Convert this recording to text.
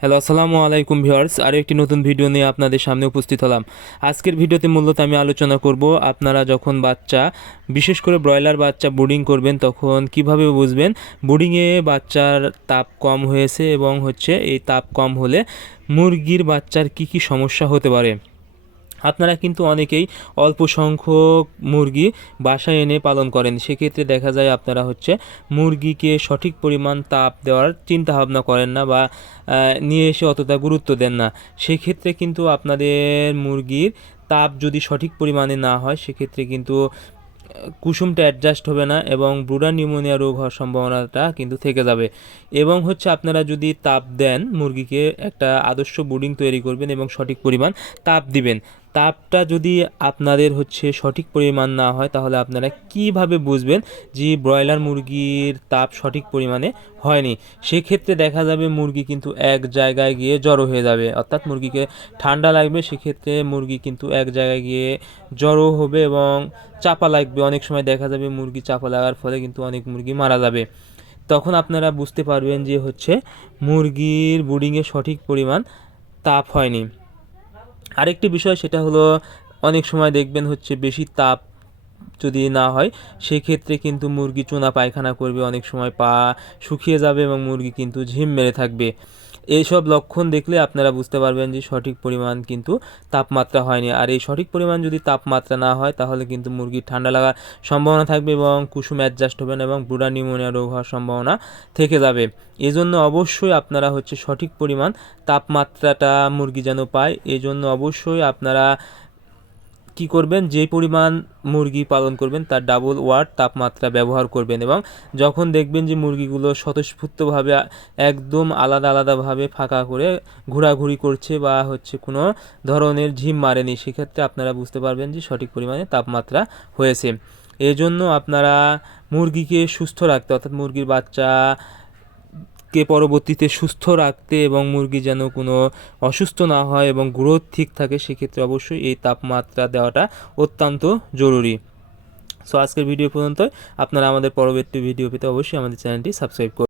Hello, আসসালামু আলাইকুম viewers. আরও একটি নতুন ভিডিও নিয়ে আপনাদের সামনে উপস্থিত হলাম। আজকের ভিডিওতে মূলত আমি আলোচনা করব আপনারা যখন বাচ্চা, বিশেষ করে ব্রয়লার বাচ্চা বোর্ডিং করবেন, তখন কীভাবে বুঝবেন ব্রুডিংয়ে বাচ্চার তাপ কম হয়েছে এবং হচ্ছে এই তাপ কম হলে মুরগির বাচ্চার কি কি সমস্যা হতে পারে। আপনারা কিন্তু অনেকেই অল্প সংখ্যক মুরগি বাসায় এনে পালন করেন। সেক্ষেত্রে দেখা যায় আপনারা হচ্ছে মুরগিকে সঠিক পরিমাণ তাপ দেওয়ার চিন্তা ভাবনা করেন না বা নিয়ে এসে অতটা গুরুত্ব দেন না। সেক্ষেত্রে কিন্তু আপনাদের মুরগির তাপ যদি সঠিক পরিমাণে না হয়, সেক্ষেত্রে কিন্তু কুসুমটা অ্যাডজাস্ট হবে না এবং ব্রুডার নিউমোনিয়া রোগ হওয়ার সম্ভাবনাটা কিন্তু থেকে যাবে। এবং হচ্ছে আপনারা যদি তাপ দেন মুরগিকে, একটা আদর্শ ব্রুডিং তৈরি করবেন এবং সঠিক পরিমাণ তাপ দিবেন। তাপটা যদি আপনাদের হচ্ছে সঠিক পরিমাণ না হয়, তাহলে আপনারা কীভাবে বুঝবেন যে ব্রয়লার মুরগির তাপ সঠিক পরিমাণে হয়নি? সেক্ষেত্রে দেখা যাবে মুরগি কিন্তু এক জায়গায় গিয়ে জড়ো হয়ে যাবে। অর্থাৎ মুরগিকে ঠান্ডা লাগবে, সেক্ষেত্রে মুরগি কিন্তু এক জায়গায় গিয়ে জড়ো হবে এবং চাপা লাগবে। অনেক সময় দেখা যাবে মুরগি চাপা লাগার ফলে কিন্তু অনেক মুরগি মারা যাবে। তখন আপনারা বুঝতে পারবেন যে হচ্ছে মুরগির ব্রুডিংয়ে সঠিক পরিমাণ তাপ হয়নি। আরেকটি বিষয় সেটা হলো, অনেক সময় দেখবেন হচ্ছে বেশি তাপ যদি না হয়, সেক্ষেত্রে কিন্তু মুরগি চুনা পায়খানা করবে, অনেক সময় পা শুকিয়ে যাবে এবং মুরগি কিন্তু ঝিম মেরে থাকবে। এইসব লক্ষণ দেখলে আপনারা বুঝতে পারবেন যে সঠিক পরিমাণ কিন্তু তাপমাত্রা হয়নি। আর এই সঠিক পরিমাণ যদি তাপমাত্রা না হয়, তাহলে কিন্তু মুরগির ঠান্ডা লাগার সম্ভাবনা থাকবে এবং কুসুম অ্যাডজাস্ট হবে না এবং ব্রুডা নিউমোনিয়া রোগ হওয়ার সম্ভাবনা থেকে যাবে। এই জন্য অবশ্যই আপনারা হচ্ছে সঠিক পরিমাণ তাপমাত্রাটা মুরগি যেন পায় এই জন্য অবশ্যই আপনারা কি করবেন? যে পরিমাণ মুরগি পালন করবেন, তার ডাবল ওয়াট তাপমাত্রা ব্যবহার করবেন এবং যখন দেখবেন যে মুরগিগুলো স্বতঃস্ফূর্তভাবে একদম আলাদা আলাদাভাবে ফাঁকা করে ঘোরাঘুরি করছে বা হচ্ছে কোনো ধরনের ঝিম মারেনি, সেক্ষেত্রে আপনারা বুঝতে পারবেন যে সঠিক পরিমাণে তাপমাত্রা হয়েছে। এজন্য আপনারা মুরগিকে সুস্থ রাখতে, অর্থাৎ মুরগির বাচ্চা কে পরবর্তীতে সুস্থ রাখতে এবং মুরগি যেন কোনো অসুস্থ না হয় এবং গ্রোথ ঠিক থাকে, সেক্ষেত্রে অবশ্যই এই তাপমাত্রা দেওয়াটা অত্যন্ত জরুরি। সো আজকের ভিডিও পর্যন্ত আপনারা আমাদের পরবর্তী ভিডিও পেতে অবশ্যই আমাদের চ্যানেলটি সাবস্ক্রাইব করুন।